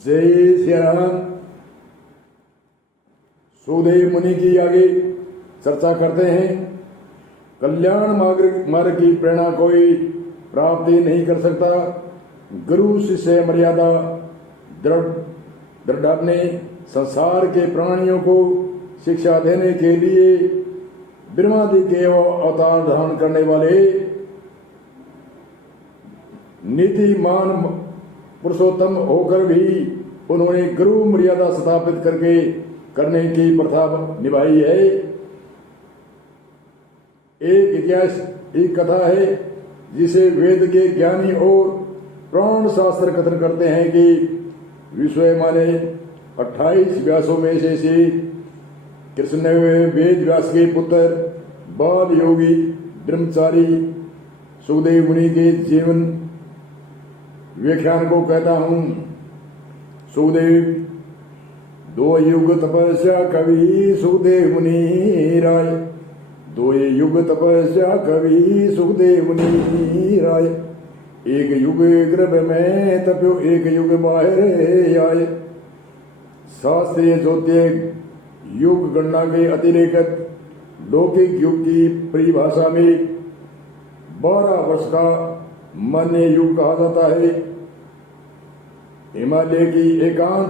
जय श्री राम। सुखदेव मुनि की आगे चर्चा करते हैं। कल्याण मार्ग की प्रेरणा कोई प्राप्ति नहीं कर सकता। गुरु शिष्य मर्यादा दृढ़ अपने संसार के प्राणियों को शिक्षा देने के लिए ब्रह्मादि के अवतार धारण करने वाले नीतिमान पुरुषोत्तम होकर भी उन्होंने गुरु मर्यादा स्थापित करने की प्रथा निभाई है। एक इतिहास एक कथा है जिसे वेद के ज्ञानी और पुराण शास्त्र कथन करते हैं कि विश्व माने 28 व्यासों में से श्री कृष्ण ने वेद व्यास के पुत्र बाल योगी ब्रह्मचारी सुखदेव मुनि के जीवन व्याख्यान को कहता हूं। सुखदेव दो युग तपस्या कवि सुखदेव मुनि राय। दो युग तपस्या कवि सुखदेव मुनि राय। एक युग गर्भ में तप्यो एक युग बाहर आए। शास्त्रीय ज्योतिष युग गणना के अतिरिक्त लौकिक युग की परिभाषा में 12 वर्ष का मान्य युग कहा जाता है। हिमालय की एकांत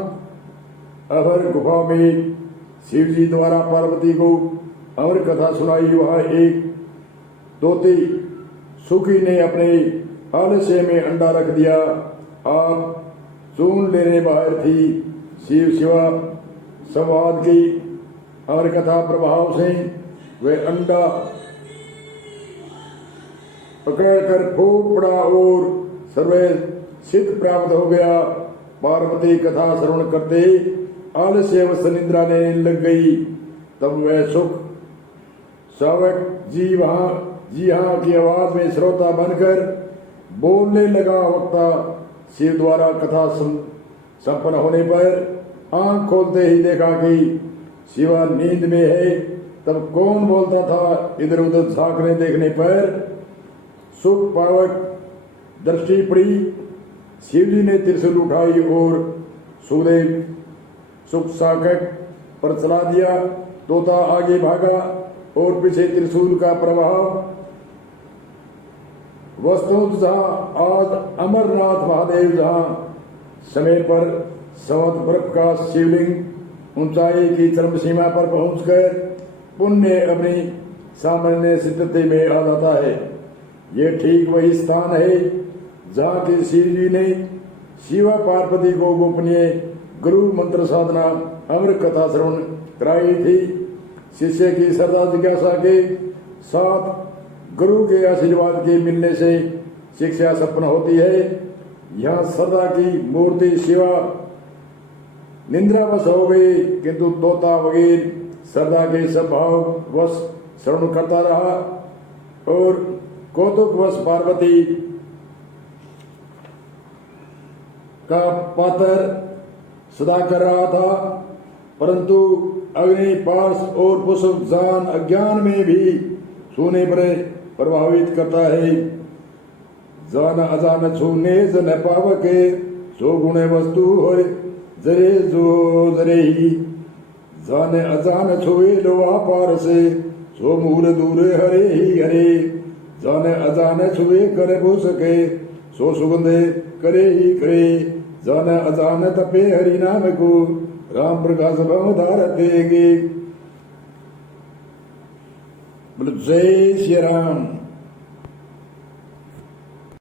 अभर गुफा में शिव जी द्वारा पार्वती को अमर कथा सुनाई। वहां एक तोती सुखी ने अपने आलस्य में अंडा रख दिया। आप चून लेने बाहर थी। शिव शिवा संवाद की अमर कथा प्रभाव से वह अंडा पकड़कर फूट पड़ा और सर्वे सिद्ध प्राप्त हो गया। पार्वती कथा श्रवण करते आलस्य व निद्रा ने लग गई। तब वह सुख सावक जी हाँ की आवाज में श्रोता बनकर बोलने लगा। वक्ता शिव द्वारा कथा संपन्न होने पर आंख खोलते ही देखा कि शिवा नींद में है। तब कौन बोलता था? इधर उधर झांकने देखने पर सुख पावक दृष्टि पड़ी। शिवजी ने त्रिशूल उठाई और सुखदेव सुख साकक पर चला दिया। तोता आगे भागा और पीछे त्रिशूल का प्रभाव। वस्तुतः जहां आज अमरनाथ महादेव जहां समय पर संवत बर्फ का शिवलिंग ऊंचाई की चरम सीमा पर पहुंचकर पुण्य अपनी सामान्य सिद्धते में आ जाता है। ये ठीक वही स्थान है जहाँ की शिव जी ने शिवा पार्वती को गोपनीय गुरु मंत्र साधना अमर कथा श्रवण कराई थी। शिष्य की श्रद्धा जिज्ञासा के साथ गुरु के आशीर्वाद के मिलने से शिक्षा संपन्न होती है। यहाँ श्रद्धा की मूर्ति शिवा निंद्रावश हो गई, किंतु तोता वगैर श्रद्धा के स्वभाव वश श्रवण करता रहा और कौतुकवश पार्वती का पात्र सदा कर रहा था। परंतु अग्नि पार्श और पुष्प जान अज्ञान में भी छूने पर प्रभावित करता है। जान अजान छूने जन पावके सो गुण वस्तु हो जरे जो जरे ही। जान अजान छुए लोहा पार से सो मूल दूर हरे ही हरे। जाने अजाने छुए करे भू सके सो सुगंधे करे ही करे। जाने अजाने तपे हरि नाम को राम प्रकाश भव धार देंगे। जय श्री राम।